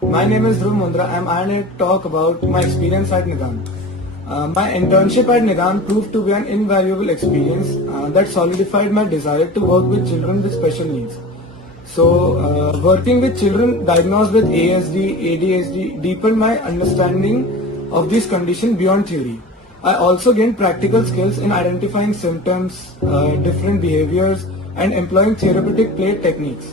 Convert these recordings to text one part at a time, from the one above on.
My name is Dhruv Mundra. I'm here to talk about my experience at Nidaan. My internship at Nidaan proved to be an invaluable experience that solidified my desire to work with children with special needs. So, working with children diagnosed with ASD, ADHD deepened my understanding of these conditions beyond theory. I also gained practical skills in identifying symptoms, different behaviors, and employing therapeutic play techniques.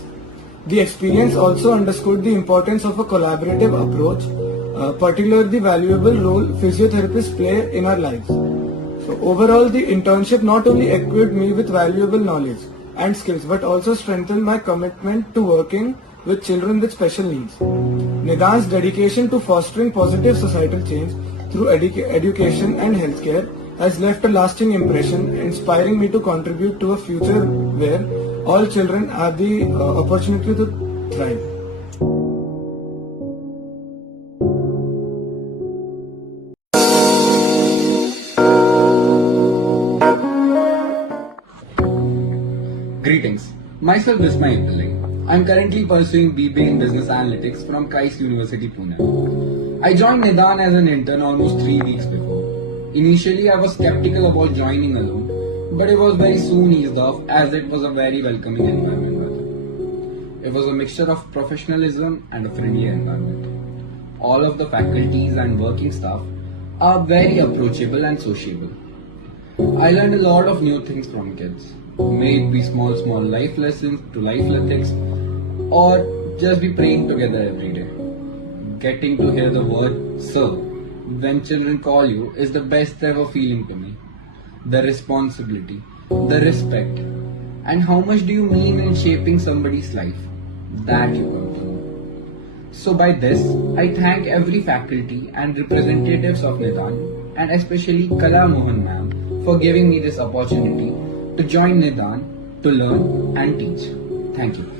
The experience also underscored the importance of a collaborative approach, particularly the valuable role physiotherapists play in our lives. So overall, the internship not only equipped me with valuable knowledge and skills, but also strengthened my commitment to working with children with special needs. Nidaan's dedication to fostering positive societal change through education and healthcare has left a lasting impression, inspiring me to contribute to a future where all children have the opportunity to thrive. Greetings. Myself Vismay Pillai. I am currently pursuing BBA in Business Analytics from Christ University, Pune. I joined Nidaan as an intern almost 3 weeks before. Initially, I was skeptical about joining alone, but it was very soon eased off as it was a very welcoming environment. It was a mixture of professionalism and a friendly environment. All of the faculties and working staff are very approachable and sociable. I learned a lot of new things from kids. May it be small life lessons to life ethics, or just be praying together every day. Getting to hear the word sir when children call you is the best ever feeling to me. The responsibility, the respect, and how much do you mean in shaping somebody's life that you come to know. So by this, I thank every faculty and representatives of Nidaan, and especially Kala Mohan ma'am for giving me this opportunity to join Nidaan to learn and teach. Thank you.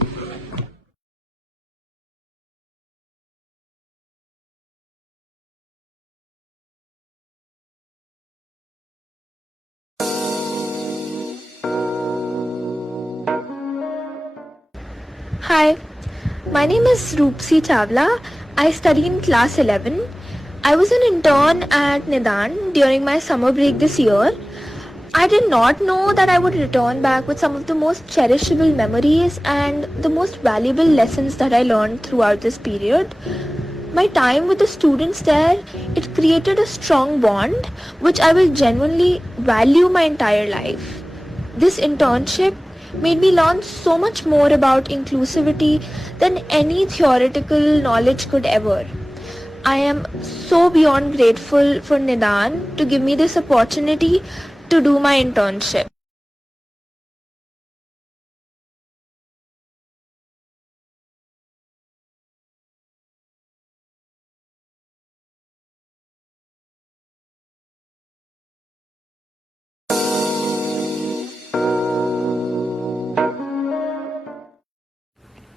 Hi, my name is Roopsi Chawla. I study in class 11. I was an intern at Nidaan during my summer break this year. I did not know that I would return back with some of the most cherishable memories and the most valuable lessons that I learned throughout this period. My time with the students there, it created a strong bond which I will genuinely value my entire life. This internship made me learn so much more about inclusivity than any theoretical knowledge could ever. I am so beyond grateful for Nidaan to give me this opportunity to do my internship.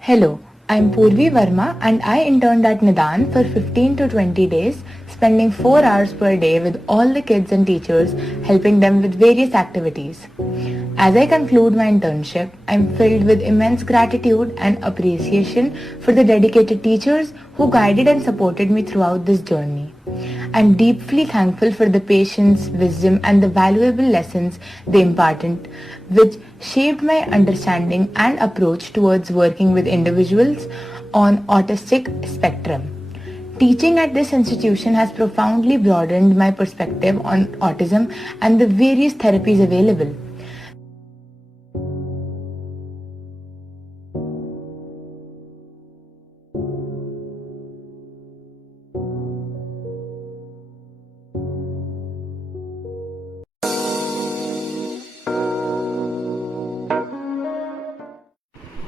Hello, I'm Purvi Verma and I interned at Nidaan for 15 to 20 days, spending 4 hours per day with all the kids and teachers, helping them with various activities. As I conclude my internship, I'm filled with immense gratitude and appreciation for the dedicated teachers who guided and supported me throughout this journey. I'm deeply thankful for the patience, wisdom and the valuable lessons they imparted, which shaped my understanding and approach towards working with individuals on autistic spectrum. Teaching at this institution has profoundly broadened my perspective on autism and the various therapies available.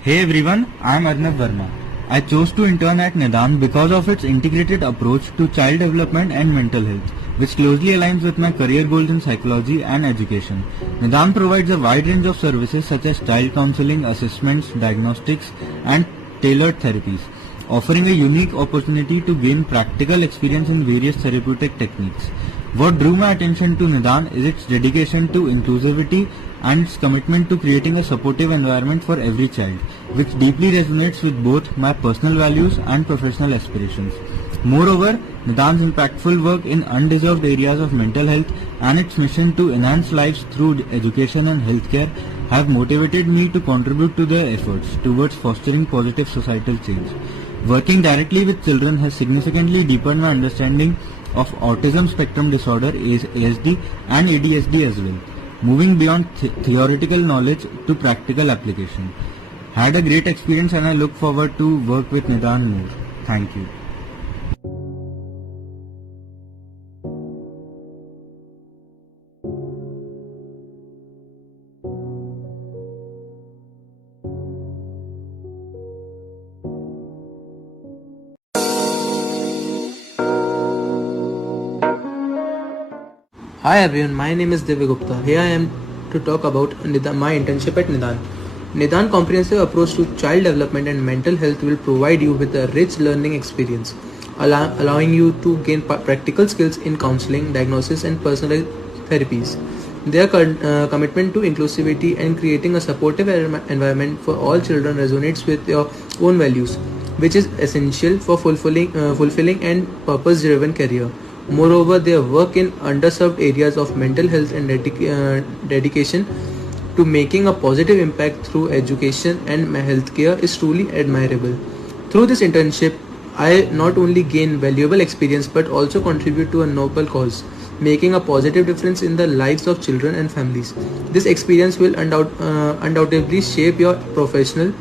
Hey everyone, I am Arnav Verma. I chose to intern at Nidaan because of its integrated approach to child development and mental health, which closely aligns with my career goals in psychology and education. Nidaan provides a wide range of services such as child counseling, assessments, diagnostics, and tailored therapies, offering a unique opportunity to gain practical experience in various therapeutic techniques. What drew my attention to Nidaan is its dedication to inclusivity and its commitment to creating a supportive environment for every child. which deeply resonates with both my personal values and professional aspirations. Moreover, Nidaan's impactful work in undeserved areas of mental health and its mission to enhance lives through education and healthcare have motivated me to contribute to their efforts towards fostering positive societal change. Working directly with children has significantly deepened my understanding of autism spectrum disorder, ASD and ADHD as well, moving beyond theoretical knowledge to practical application. Had a great experience and I look forward to work with Nidaan more. Thank you. Hi everyone, my name is Divya Gupta. Here I am to talk about my internship at Nidaan. Nidaan comprehensive approach to child development and mental health will provide you with a rich learning experience, allowing you to gain practical skills in counseling, diagnosis and personal therapies. Their commitment to inclusivity and creating a supportive environment for all children resonates with your own values, which is essential for fulfilling and purpose-driven career. Moreover, their work in underserved areas of mental health and dedication to making a positive impact through education and healthcare is truly admirable. Through this internship, I not only gain valuable experience but also contribute to a noble cause, making a positive difference in the lives of children and families. This experience will undoubtedly shape your professional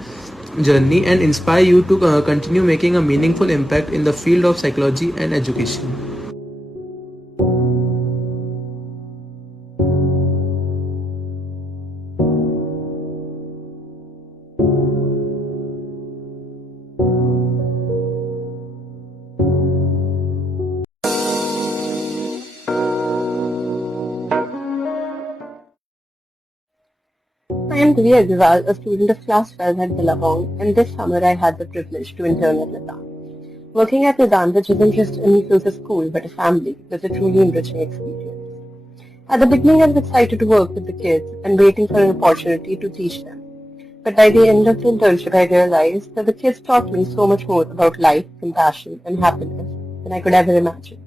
journey and inspire you to continue making a meaningful impact in the field of psychology and education. I am Divya Agrawal, a student of class 12 at Billabong, and this summer I had the privilege to intern at Nidaan. Working at Nidaan, which isn't just an inclusive school but a family, was a truly enriching experience. At the beginning I was excited to work with the kids and waiting for an opportunity to teach them. But by the end of the internship I realized that the kids taught me so much more about life, compassion and happiness than I could ever imagine.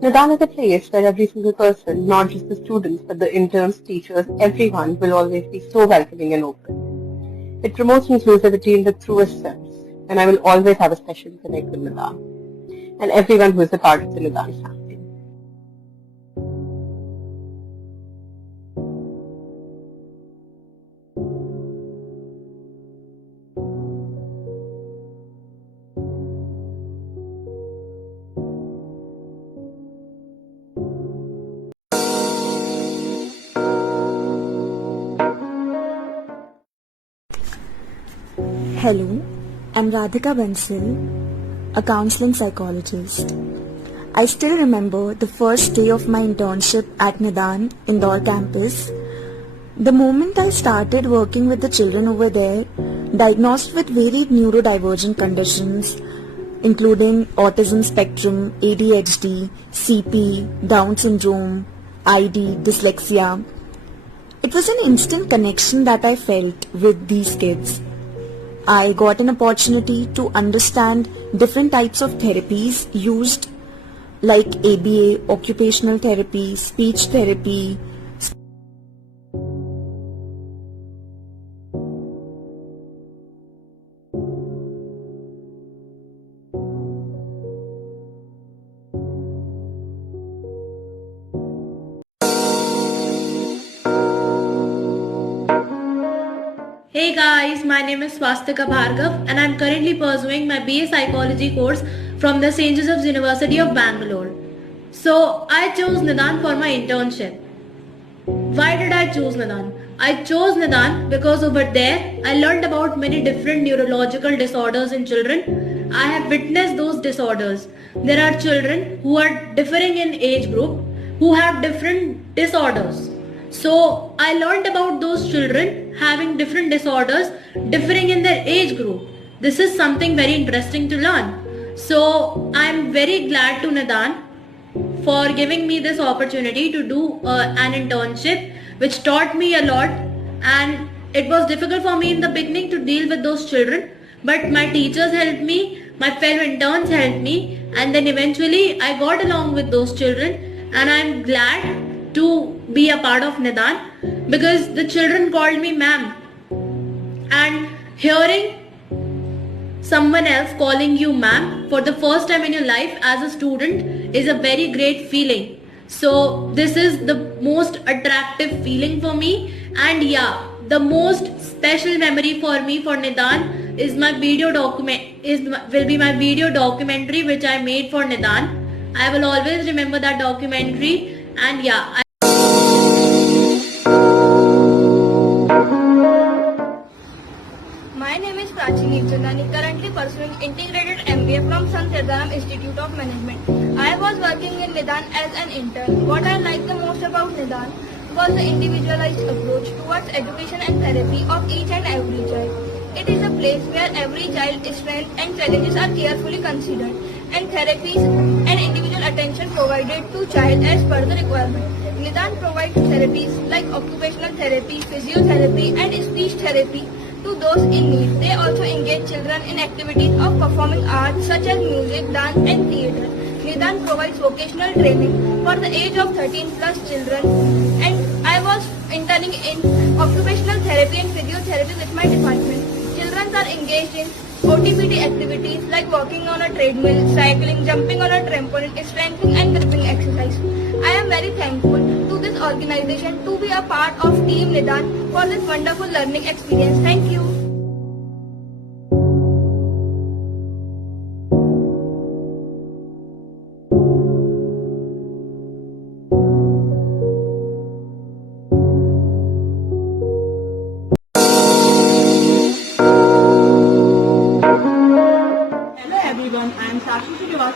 Nidaan is a place where every single person, not just the students, but the interns, teachers, everyone will always be so welcoming and open. It promotes inclusivity in the truest sense, and I will always have a special connect with Nidaan and everyone who is a part of the Nidaan family. Hello, I'm Radhika Bansal, a counseling psychologist. I still remember the first day of my internship at Nidaan Indore campus. The moment I started working with the children over there, diagnosed with varied neurodivergent conditions, including autism spectrum, ADHD, CP, Down syndrome, ID, dyslexia. It was an instant connection that I felt with these kids. I got an opportunity to understand different types of therapies used like ABA, occupational therapy, speech therapy. Hey guys, my name is Swastika Bhargav and I am currently pursuing my BA Psychology course from the St. Joseph's University of Bangalore. So I chose Nidaan for my internship. Why did I choose Nidaan? I chose Nidaan because over there I learned about many different neurological disorders in children. I have witnessed those disorders. There are children who are differing in age group who have different disorders. So I learned about those children having different disorders differing in their age group. This is something very interesting to learn. So I'm very glad to Nidaan for giving me this opportunity to do an internship which taught me a lot, and It was difficult for me in the beginning to deal with those children, but my teachers helped me, my fellow interns helped me, and then eventually I got along with those children, and I'm glad to be a part of Nidaan because the children called me ma'am. And hearing someone else calling you ma'am for the first time in your life as a student is a very great feeling. So this is the most attractive feeling for me, and yeah, the most special memory for me for Nidaan is my video will be my video documentary which I made for Nidaan. I will always remember that documentary, and yeah. My name is Prachi Nirchandani, currently pursuing integrated MBA from Sant Hirdaram Institute of Management. I was working in Nidaan as an intern. What I liked the most about Nidaan was the individualized approach towards education and therapy of each and every child. It is a place where every child's strengths and challenges are carefully considered, and therapies and individual attention provided to child as per the requirement. Nidaan provides therapies like occupational therapy, physiotherapy and speech therapy to those in need. They also engage children in activities of performing arts such as music, dance and theatre. Nidaan provides vocational training for the age of 13 plus children, and I was interning in occupational therapy and physiotherapy with my department. Children are engaged in OTPT activities like walking on a treadmill, cycling, jumping on a trampoline, strengthening and gripping exercise. I am very thankful to this organization to be a part of Team Nidaan for this wonderful learning experience. Thank you.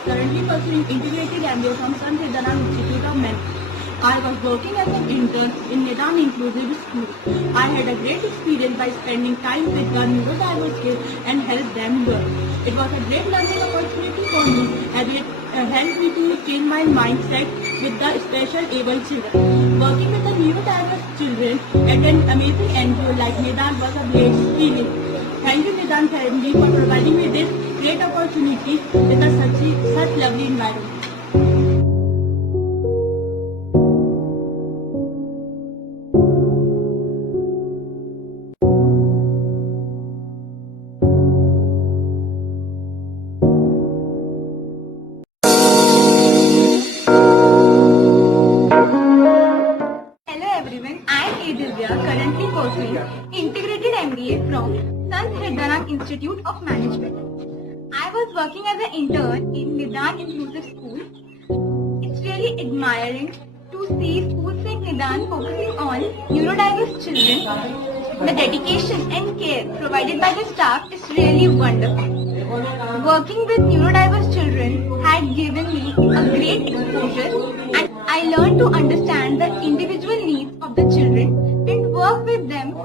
Currently pursuing integrated MBA from Sant Hirdaram Institute of Management. I was working as an intern in Nidaan Inclusive School. I had a great experience by spending time with the neurodiverse kids and help them learn. It was a great learning opportunity for me as it helped me to change my mindset with the special able children. Working with the neurodiverse children at an amazing NGO like Nidaan was a great feeling. Thank you Nidaan family for providing me this great opportunity with such lovely environment. Hello everyone, I am Adilvia, currently pursuing integrated MBA from Sant Hirdaram Institute of Management. I was working as an intern in Nidaan Inclusive School. It's really admiring to see schools like Nidaan focusing on neurodiverse children. The dedication and care provided by the staff is really wonderful. Working with neurodiverse children had given me a great exposure, and I learned to understand the individual needs of the children and work with them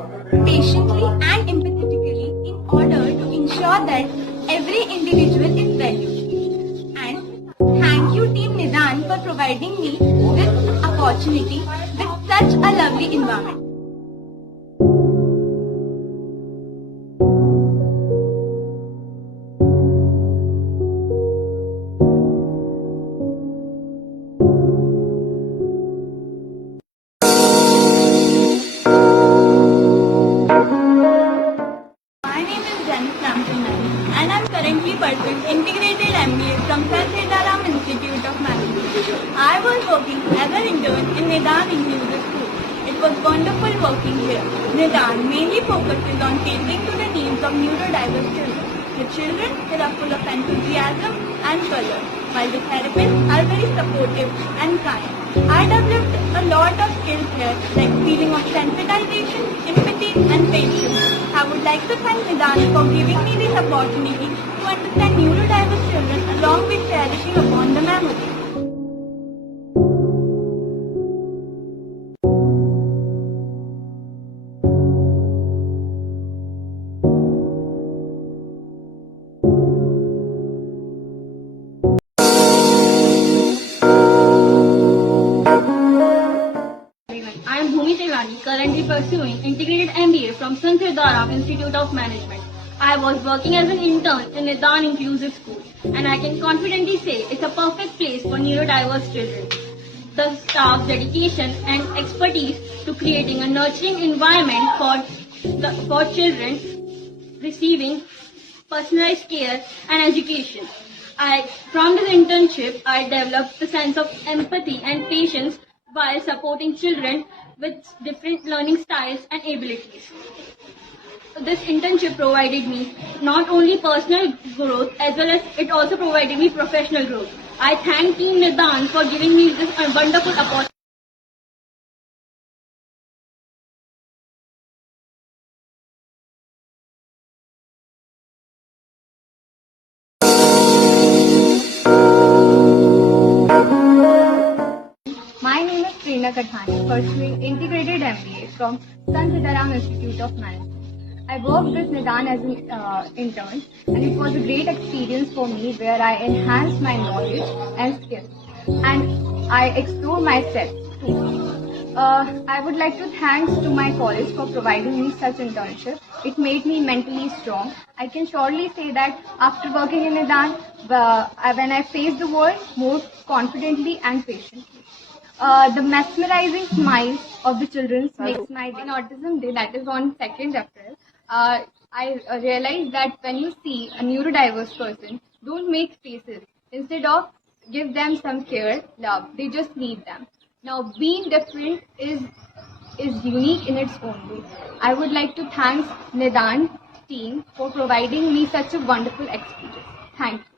patiently and empathetically in order to ensure that every individual is valued. And thank you Team Nidaan for providing me this opportunity with such a lovely environment. And I'm currently pursuing integrated MBA from Sant Hirdaram Institute of Management. I was working as an intern in Nidaan Inclusive School. It was wonderful working here. Nidaan mainly focuses on catering to the needs of neurodiverse children. The children here are full of enthusiasm and color, while the therapists are very supportive and kind. I developed a lot of skills here like feeling of sensitization, empathy and patience. I would like to thank Nidaan for giving me this opportunity to understand neurodiverse children along with cherishing upon the memory. I am Bhumi Tewani, currently pursuing integrated MBA from Sant Hidaram Institute of Management. I was working as an intern in Nidaan Inclusive School, and I can confidently say it's a perfect place for neurodiverse children. The staff's dedication and expertise to creating a nurturing environment for children receiving personalized care and education. From this internship, I developed a sense of empathy and patience while supporting children with different learning styles and abilities. This internship provided me not only personal growth as well as it also provided me professional growth. I thank Team Nidaan for giving me this wonderful opportunity. My name is Preena Kathani, pursuing Integrated MBA from Sant Hidaram Institute of Management. I worked with Nidaan as an intern, and it was a great experience for me where I enhanced my knowledge and skills, and I explored myself too. I would like to thanks to my college for providing me such internship. It made me mentally strong. I can surely say that after working in Nidaan, when I face the world more confidently and patiently. The mesmerizing smiles of the children makes my day. On Autism Day, that is on 2nd April, I realized that when you see a neurodiverse person, don't make faces. Instead of give them some care, love. They just need them. Now, being different is unique in its own way. I would like to thank Nidaan team for providing me such a wonderful experience. Thank you.